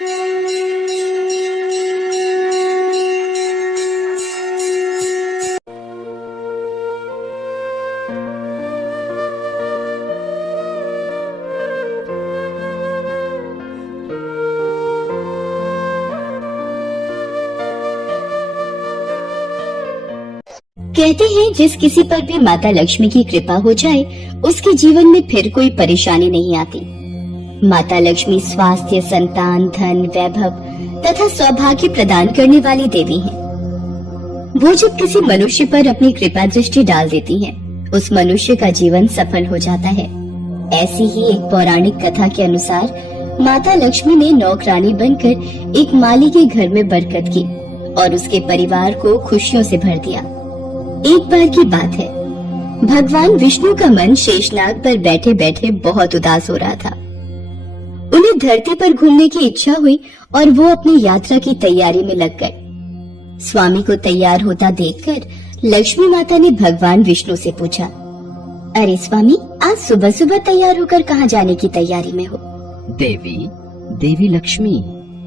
कहते हैं जिस किसी पर भी माता लक्ष्मी की कृपा हो जाए उसके जीवन में फिर कोई परेशानी नहीं आती। माता लक्ष्मी स्वास्थ्य, संतान, धन, वैभव तथा सौभाग्य प्रदान करने वाली देवी हैं। वो जब किसी मनुष्य पर अपनी कृपा दृष्टि डाल देती हैं, उस मनुष्य का जीवन सफल हो जाता है। ऐसी ही एक पौराणिक कथा के अनुसार माता लक्ष्मी ने नौकरानी बनकर एक माली के घर में बरकत की और उसके परिवार को खुशियों से भर दिया। एक बार की बात है, भगवान विष्णु का मन शेषनाग पर बैठे बैठे बहुत उदास हो रहा था। उन्हें धरती पर घूमने की इच्छा हुई और वो अपनी यात्रा की तैयारी में लग गए। स्वामी को तैयार होता देखकर लक्ष्मी माता ने भगवान विष्णु से पूछा, अरे स्वामी, आज सुबह सुबह तैयार होकर कहाँ जाने की तैयारी में हो? देवी लक्ष्मी,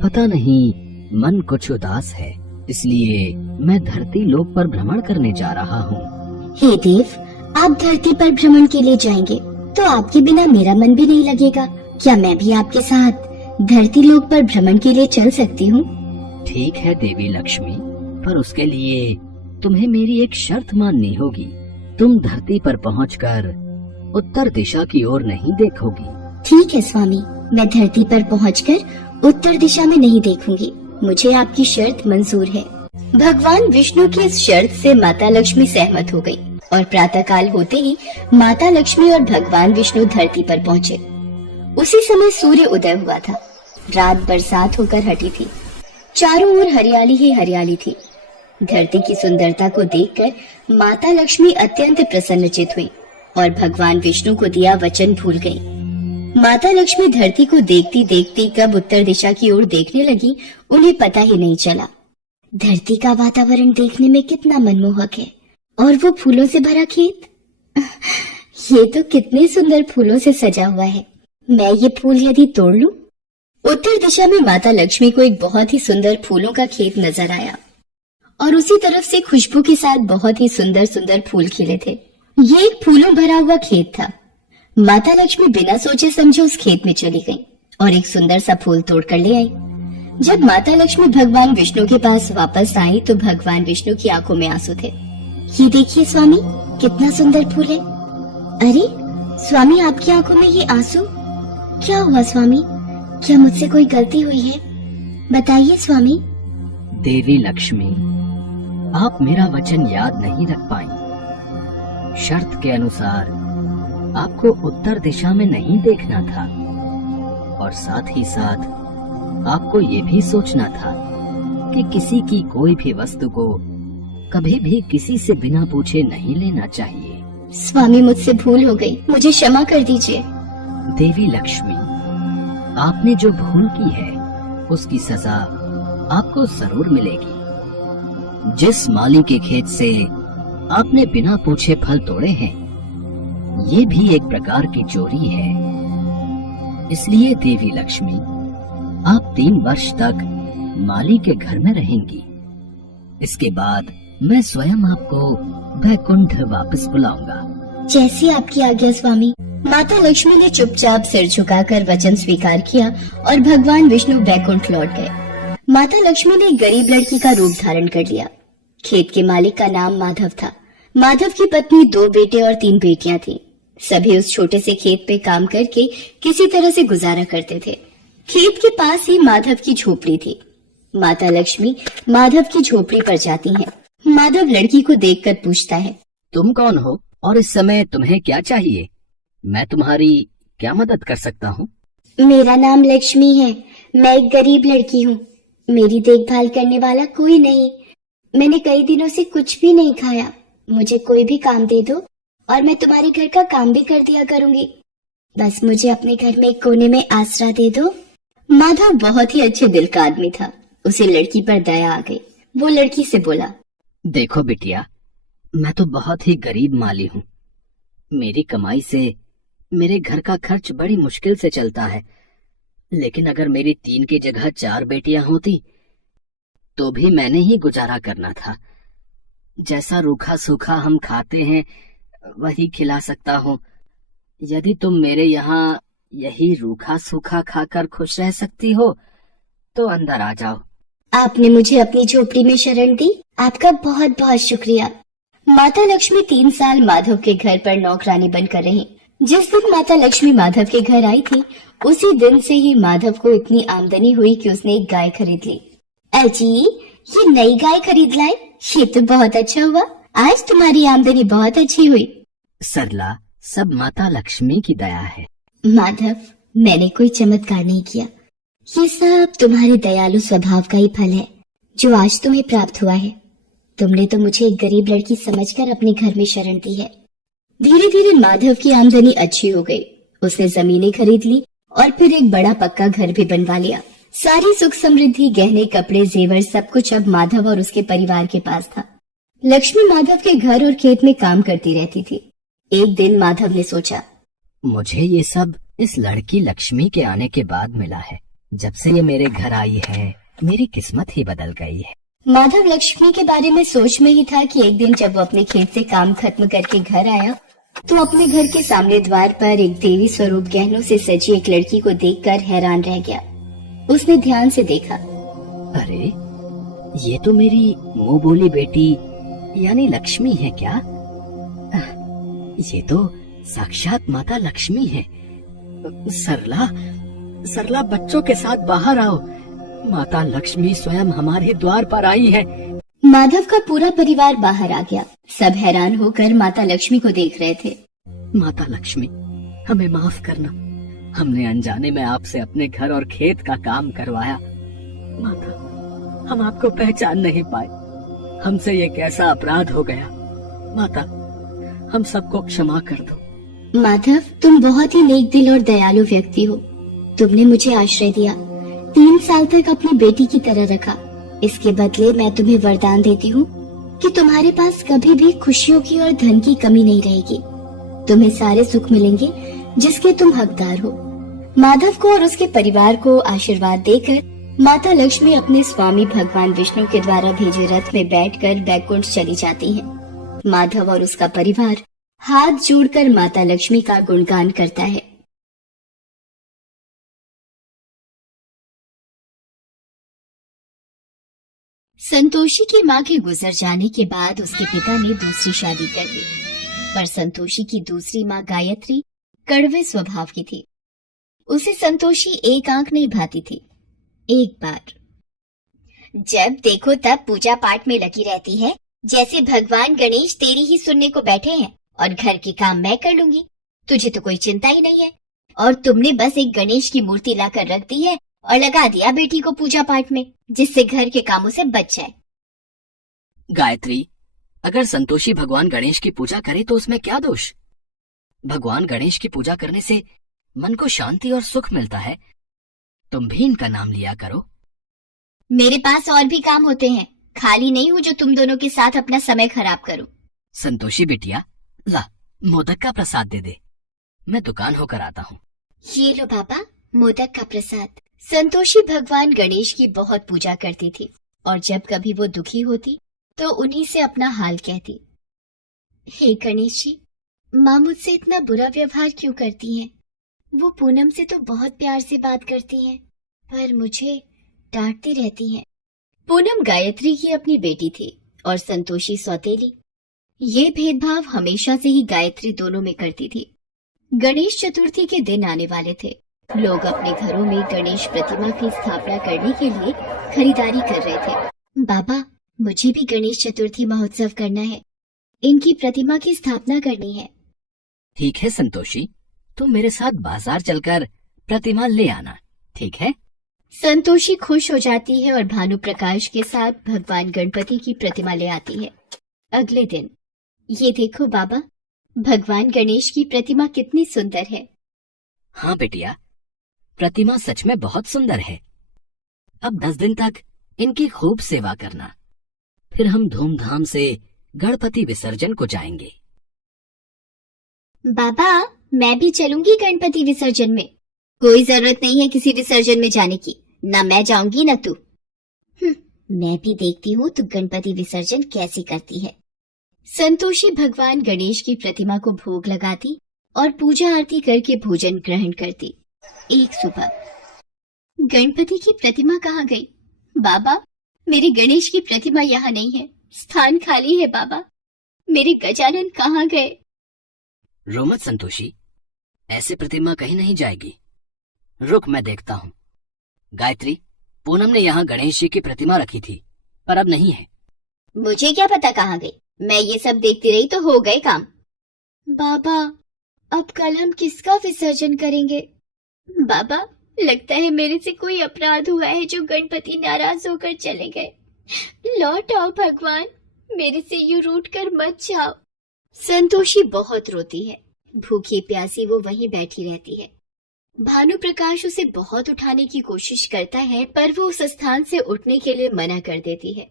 पता नहीं मन कुछ उदास है, इसलिए मैं धरती लोक पर भ्रमण करने जा रहा हूँ। हे देव, आप धरती पर भ्रमण के लिए जाएंगे तो आपके बिना मेरा मन भी नहीं लगेगा। क्या मैं भी आपके साथ धरती लोक पर भ्रमण के लिए चल सकती हूँ? ठीक है देवी लक्ष्मी, पर उसके लिए तुम्हें मेरी एक शर्त माननी होगी। तुम धरती पर पहुंचकर उत्तर दिशा की ओर नहीं देखोगी। ठीक है स्वामी, मैं धरती पर पहुंचकर उत्तर दिशा में नहीं देखूंगी। मुझे आपकी शर्त मंजूर है। भगवान विष्णु की इस शर्त से माता लक्ष्मी सहमत हो गई और प्रातःकाल होते ही माता लक्ष्मी और भगवान विष्णु धरती पर पहुँचे। उसी समय सूर्य उदय हुआ था। रात बरसात होकर हटी थी। चारों ओर हरियाली ही हरियाली थी। धरती की सुंदरता को देखकर माता लक्ष्मी अत्यंत प्रसन्नचित हुई और भगवान विष्णु को दिया वचन भूल गई। माता लक्ष्मी धरती को देखती देखती कब उत्तर दिशा की ओर देखने लगी, उन्हें पता ही नहीं चला। धरती का वातावरण देखने में कितना मनमोहक है और वो फूलों से भरा खेत। ये तो कितने सुंदर फूलों से सजा हुआ है। मैं ये फूल यदि तोड़ लूं? उत्तर दिशा में माता लक्ष्मी को एक बहुत ही सुंदर फूलों का खेत नजर आया और उसी तरफ से खुशबू के साथ बहुत ही सुंदर सुंदर फूल खिले थे। ये एक फूलों भरा हुआ खेत था। माता लक्ष्मी बिना सोचे समझे उस खेत में चली गई और एक सुंदर सा फूल तोड़कर ले आई। जब माता लक्ष्मी भगवान विष्णु के पास वापस आई तो भगवान विष्णु की आंखों में आंसू थे। ये देखिए स्वामी, कितना सुंदर फूल है। अरे स्वामी, आपकी आंखों में ये आंसू क्या हुआ? स्वामी, क्या मुझसे कोई गलती हुई है? बताइए स्वामी। देवी लक्ष्मी, आप मेरा वचन याद नहीं रख पाई। शर्त के अनुसार आपको उत्तर दिशा में नहीं देखना था और साथ ही साथ आपको ये भी सोचना था कि किसी की कोई भी वस्तु को कभी भी किसी से बिना पूछे नहीं लेना चाहिए। स्वामी, मुझसे भूल हो गई, मुझे क्षमा कर दीजिए। देवी लक्ष्मी, आपने जो भूल की है उसकी सजा आपको जरूर मिलेगी। जिस माली के खेत से आपने बिना पूछे फल तोड़े हैं, ये भी एक प्रकार की चोरी है। इसलिए देवी लक्ष्मी, आप 3 वर्ष तक माली के घर में रहेंगी। इसके बाद मैं स्वयं आपको वैकुंठ वापस बुलाऊंगा। जैसी आपकी आज्ञा स्वामी। माता लक्ष्मी ने चुपचाप सिर झुकाकर वचन स्वीकार किया और भगवान विष्णु वैकुंठ लौट गए। माता लक्ष्मी ने गरीब लड़की का रूप धारण कर लिया। खेत के मालिक का नाम माधव था। माधव की पत्नी 2 बेटे और 3 बेटियां थीं। सभी उस छोटे से खेत पे काम करके किसी तरह से गुजारा करते थे। खेत के पास ही माधव की झोपड़ी थी। माता लक्ष्मी माधव की झोपड़ी पर जाती हैं। माधव लड़की को देखकर पूछता है, तुम कौन हो और इस समय तुम्हें क्या चाहिए? मैं तुम्हारी क्या मदद कर सकता हूँ? मेरा नाम लक्ष्मी है। मैं एक गरीब लड़की हूँ। मेरी देखभाल करने वाला कोई नहीं। मैंने कई दिनों से कुछ भी नहीं खाया। मुझे कोई भी काम दे दो और मैं तुम्हारे घर का काम भी कर दिया करूंगी। बस मुझे अपने घर में एक कोने में आसरा दे दो। माधव बहुत ही अच्छे दिल का आदमी था। उसे लड़की पर दया आ गई। वो लड़की से बोला, देखो बिटिया, मैं तो बहुत ही गरीब माली हूँ। मेरी कमाई से मेरे घर का खर्च बड़ी मुश्किल से चलता है। लेकिन अगर मेरी 3 की जगह 4 बेटियां होती तो भी मैंने ही गुजारा करना था। जैसा रूखा सूखा हम खाते हैं वही खिला सकता हूँ। यदि तुम मेरे यहाँ यही रूखा सूखा खाकर खुश रह सकती हो तो अंदर आ जाओ। आपने मुझे अपनी झोपड़ी में शरण दी, आपका बहुत बहुत शुक्रिया। माता लक्ष्मी 3 साल माधव के घर पर नौकरानी बनकर रही। जिस दिन माता लक्ष्मी माधव के घर आई थी, उसी दिन से ही माधव को इतनी आमदनी हुई कि उसने एक गाय खरीद ली। अजी, ये नई गाय खरीद लाए, ये तो बहुत अच्छा हुआ। आज तुम्हारी आमदनी बहुत अच्छी हुई। सरला, सब माता लक्ष्मी की दया है। माधव, मैंने कोई चमत्कार नहीं किया। ये सब तुम्हारे दयालु स्वभाव का ही फल है जो आज तुम्हें प्राप्त हुआ है। तुमने तो मुझे एक गरीब लड़की समझकर अपने घर में शरण दी है। धीरे धीरे माधव की आमदनी अच्छी हो गई। उसने जमीनें खरीद ली और फिर एक बड़ा पक्का घर भी बनवा लिया। सारी सुख समृद्धि, गहने, कपड़े, जेवर, सब कुछ अब माधव और उसके परिवार के पास था। लक्ष्मी माधव के घर और खेत में काम करती रहती थी। एक दिन माधव ने सोचा, मुझे ये सब इस लड़की लक्ष्मी के आने के बाद मिला है। जब से ये मेरे घर आई है मेरी किस्मत ही बदल गई है। माधव लक्ष्मी के बारे में सोच में ही था कि एक दिन जब वो अपने खेत से काम खत्म करके घर आया तो अपने घर के सामने द्वार पर एक देवी स्वरूप गहनों से सजी एक लड़की को देखकर हैरान रह गया। उसने ध्यान से देखा। अरे, ये तो मेरी मुंह बोली बेटी यानी लक्ष्मी है क्या? ये तो साक्षात माता लक्ष्मी है। सरला, सरला, बच्चों के साथ बाहर आओ। माता लक्ष्मी स्वयं हमारे द्वार पर आई है। माधव का पूरा परिवार बाहर आ गया। सब हैरान होकर माता लक्ष्मी को देख रहे थे। माता लक्ष्मी, हमें माफ करना। हमने अनजाने में आपसे अपने घर और खेत का काम करवाया। माता, हम आपको पहचान नहीं पाए। हमसे ये कैसा अपराध हो गया। माता, हम सबको क्षमा कर दो। माधव, तुम बहुत ही नेक दिल और दयालु व्यक्ति हो। तुमने मुझे आश्रय दिया, 3 साल तक अपनी बेटी की तरह रखा। इसके बदले मैं तुम्हें वरदान देती हूँ कि तुम्हारे पास कभी भी खुशियों की और धन की कमी नहीं रहेगी। तुम्हें सारे सुख मिलेंगे जिसके तुम हकदार हो। माधव को और उसके परिवार को आशीर्वाद देकर माता लक्ष्मी अपने स्वामी भगवान विष्णु के द्वारा भेजे रथ में बैठकर बैकुंठ चली जाती हैं। माधव और उसका परिवार हाथ जोड़कर माता लक्ष्मी का गुणगान करता है। संतोषी की मां के गुजर जाने के बाद उसके पिता ने दूसरी शादी कर ली। पर संतोषी की दूसरी मां गायत्री कड़वे स्वभाव की थी। उसे संतोषी एक आंख नहीं भाती थी। एक बार जब देखो तब पूजा पाठ में लगी रहती है, जैसे भगवान गणेश तेरी ही सुनने को बैठे हैं और घर के काम मैं कर लूंगी। तुझे तो कोई चिंता ही नहीं है और तुमने बस एक गणेश की मूर्ति लाकर रख दी है और लगा दिया बेटी को पूजा पाठ में, जिससे घर के कामों से बच जाए। गायत्री, अगर संतोषी भगवान गणेश की पूजा करे तो उसमें क्या दोष? भगवान गणेश की पूजा करने से मन को शांति और सुख मिलता है। तुम भी इनका नाम लिया करो। मेरे पास और भी काम होते हैं, खाली नहीं हूँ जो तुम दोनों के साथ अपना समय खराब करूं। संतोषी बिटिया, ला मोदक का प्रसाद दे दे। मैं दुकान होकर आता हूँ। ये लो बाबा, मोदक का प्रसाद। संतोषी भगवान गणेश की बहुत पूजा करती थी और जब कभी वो दुखी होती तो उन्हीं से अपना हाल कहती। हे गणेश जी, माँ मुझसे इतना बुरा व्यवहार क्यों करती हैं? वो पूनम से तो बहुत प्यार से बात करती हैं, पर मुझे डांटती रहती हैं। पूनम गायत्री की अपनी बेटी थी और संतोषी सौतेली। ये भेदभाव हमेशा से ही गायत्री दोनों में करती थी। गणेश चतुर्थी के दिन आने वाले थे। लोग अपने घरों में गणेश प्रतिमा की स्थापना करने के लिए खरीदारी कर रहे थे। बाबा, मुझे भी गणेश चतुर्थी महोत्सव करना है। इनकी प्रतिमा की स्थापना करनी है। ठीक है संतोषी, तुम मेरे साथ बाजार चलकर प्रतिमा ले आना, ठीक है? संतोषी खुश हो जाती है और भानु प्रकाश के साथ भगवान गणपति की प्रतिमा ले आती है। अगले दिन, ये देखो बाबा, भगवान गणेश की प्रतिमा कितनी सुंदर है। हाँ बेटिया, प्रतिमा सच में बहुत सुंदर है। अब 10 दिन तक इनकी खूब सेवा करना, फिर हम धूमधाम से गणपति विसर्जन को जाएंगे। बाबा, मैं भी चलूंगी गणपति विसर्जन में। कोई जरूरत नहीं है किसी विसर्जन में जाने की, ना मैं जाऊंगी ना तू। मैं भी देखती हूँ तू गणपति विसर्जन कैसे करती है। संतोषी भगवान गणेश की प्रतिमा को भोग लगाती और पूजा आरती करके भोजन ग्रहण करती। एक सुबह गणपति की प्रतिमा कहाँ गई? बाबा, मेरे गणेश की प्रतिमा यहाँ नहीं है, स्थान खाली है बाबा। मेरे गजानन कहाँ गए? रो मत संतोषी, ऐसे प्रतिमा कहीं नहीं जाएगी। रुक, मैं देखता हूँ। गायत्री, पूनम ने यहाँ गणेश जी की प्रतिमा रखी थी, पर अब नहीं है। मुझे क्या पता कहाँ गई, मैं ये सब देखती रही तो हो गए काम। बाबा, अब कल हम किसका विसर्जन करेंगे? बाबा, लगता है मेरे से कोई अपराध हुआ है जो गणपति नाराज होकर चले गए। लौट आओ भगवान, मेरे से यूं रूठ कर मत जाओ। संतोषी बहुत रोती है। भूखी प्यासी वो वहीं बैठी रहती है। भानु प्रकाश उसे बहुत उठाने की कोशिश करता है, पर वो उस स्थान से उठने के लिए मना कर देती है।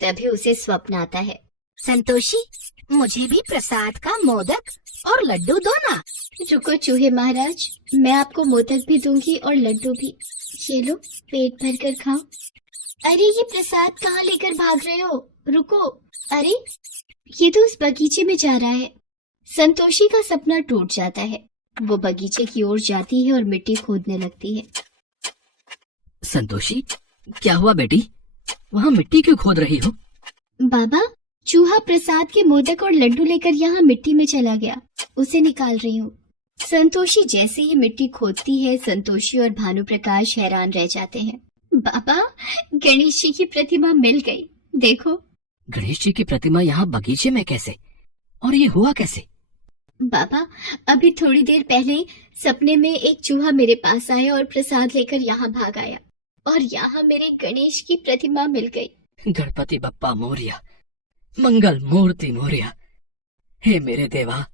तभी उसे स्वप्न आता है। संतोषी, मुझे भी प्रसाद का मोदक और लड्डू दो ना। रुको चूहे महाराज, मैं आपको मोदक भी दूंगी और लड्डू भी। ये लो, पेट भर कर खाओ। अरे ये प्रसाद कहाँ लेकर भाग रहे हो? रुको। अरे ये तो उस बगीचे में जा रहा है। संतोषी का सपना टूट जाता है। वो बगीचे की ओर जाती है और मिट्टी खोदने लगती है। संतोषी, क्या हुआ बेटी? वहाँ मिट्टी क्यों खोद रही हो? बाबा, चूहा प्रसाद के मोदक और लड्डू लेकर यहाँ मिट्टी में चला गया, उसे निकाल रही हूँ। संतोषी जैसे ही मिट्टी खोदती है, संतोषी और भानु प्रकाश हैरान रह जाते हैं। बाबा, गणेश जी की प्रतिमा मिल गई, देखो। गणेश जी की प्रतिमा यहाँ बगीचे में कैसे? और ये हुआ कैसे? बाबा, अभी थोड़ी देर पहले सपने में एक चूहा मेरे पास आया और प्रसाद लेकर यहाँ भाग आया, और यहाँ मेरे गणेश की प्रतिमा मिल गई। गणपति बप्पा मोरिया, मंगल मूर्ति मोरिया। हे मेरे देवा,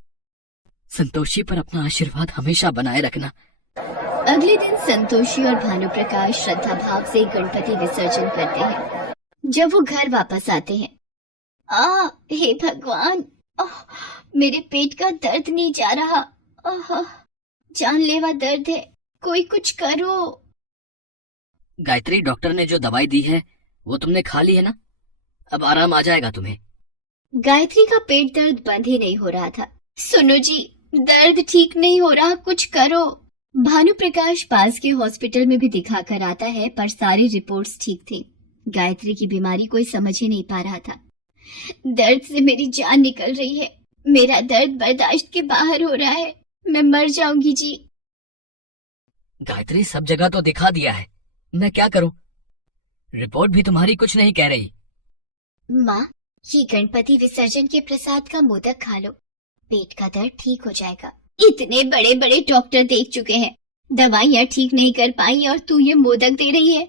संतोषी पर अपना आशीर्वाद हमेशा बनाए रखना। अगले दिन संतोषी और भानु प्रकाश श्रद्धा भाव से गणपति विसर्जन करते हैं। जब वो घर वापस आते हैं, हे भगवान, मेरे पेट का दर्द नहीं जा रहा। जानलेवा दर्द है, कोई कुछ करो। गायत्री, डॉक्टर ने जो दवाई दी है वो तुमने खा ली है ना? अब आराम आ जाएगा तुम्हें। गायत्री का पेट दर्द बंद ही नहीं हो रहा था। सुनो जी, दर्द ठीक नहीं हो रहा, कुछ करो। भानु प्रकाश पास के हॉस्पिटल में भी दिखा कर आता है, पर सारी रिपोर्ट्स ठीक थी। गायत्री की बीमारी कोई समझ ही नहीं पा रहा था। दर्द से मेरी जान निकल रही है, मेरा दर्द बर्दाश्त के बाहर हो रहा है, मैं मर जाऊंगी जी। गायत्री, सब जगह तो दिखा दिया है, मैं क्या करूं? रिपोर्ट भी तुम्हारी कुछ नहीं कह रही। माँ, ये गणपति विसर्जन के प्रसाद का मोदक खा लो, पेट का दर्द ठीक हो जाएगा। इतने बड़े बड़े डॉक्टर देख चुके हैं, दवाइयाँ ठीक नहीं कर पाई और तू ये मोदक दे रही है।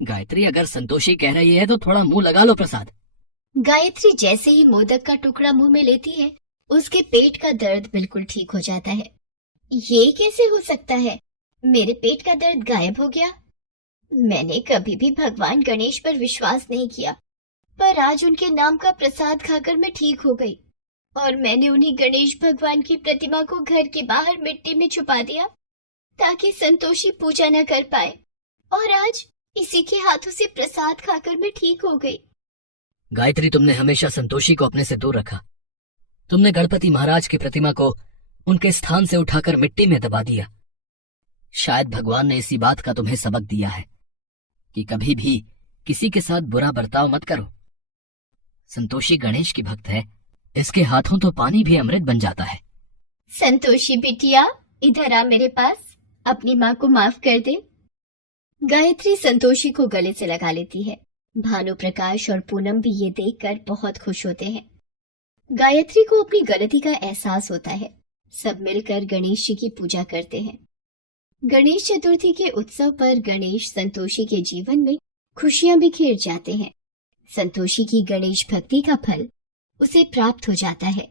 गायत्री, अगर संतोषी कह रही है तो थोड़ा मुंह लगा लो प्रसाद। गायत्री जैसे ही मोदक का टुकड़ा मुंह में लेती है, उसके पेट का दर्द बिल्कुल ठीक हो जाता है। ये कैसे हो सकता है? मेरे पेट का दर्द गायब हो गया। मैंने कभी भी भगवान गणेश पर विश्वास नहीं किया, पर आज उनके नाम का प्रसाद खाकर मैं ठीक हो गई, और मैंने उन्हीं गणेश भगवान की प्रतिमा को घर के बाहर मिट्टी में छुपा दिया ताकि संतोषी पूजा न कर पाए, और आज इसी के हाथों से प्रसाद खाकर मैं ठीक हो गई। गायत्री, तुमने हमेशा संतोषी को अपने से दूर रखा। तुमने गणपति महाराज की प्रतिमा को उनके स्थान से उठाकर मिट्टी में दबा दिया। शायद भगवान ने इसी बात का तुम्हें सबक दिया है कि कभी भी किसी के साथ बुरा बर्ताव मत करो। संतोषी गणेश की भक्त है, इसके हाथों तो पानी भी अमृत बन जाता है। संतोषी बिटिया, इधर आ मेरे पास, अपनी माँ को माफ कर दे। गायत्री संतोषी को गले से लगा लेती है। भानु प्रकाश और पूनम भी ये देखकर बहुत खुश होते हैं। गायत्री को अपनी गलती का एहसास होता है। सब मिलकर गणेश जी की पूजा करते हैं। गणेश चतुर्थी के उत्सव पर गणेश संतोषी के जीवन में खुशियां बिखेर जाते हैं। संतोषी की गणेश भक्ति का फल उसे प्राप्त हो जाता है।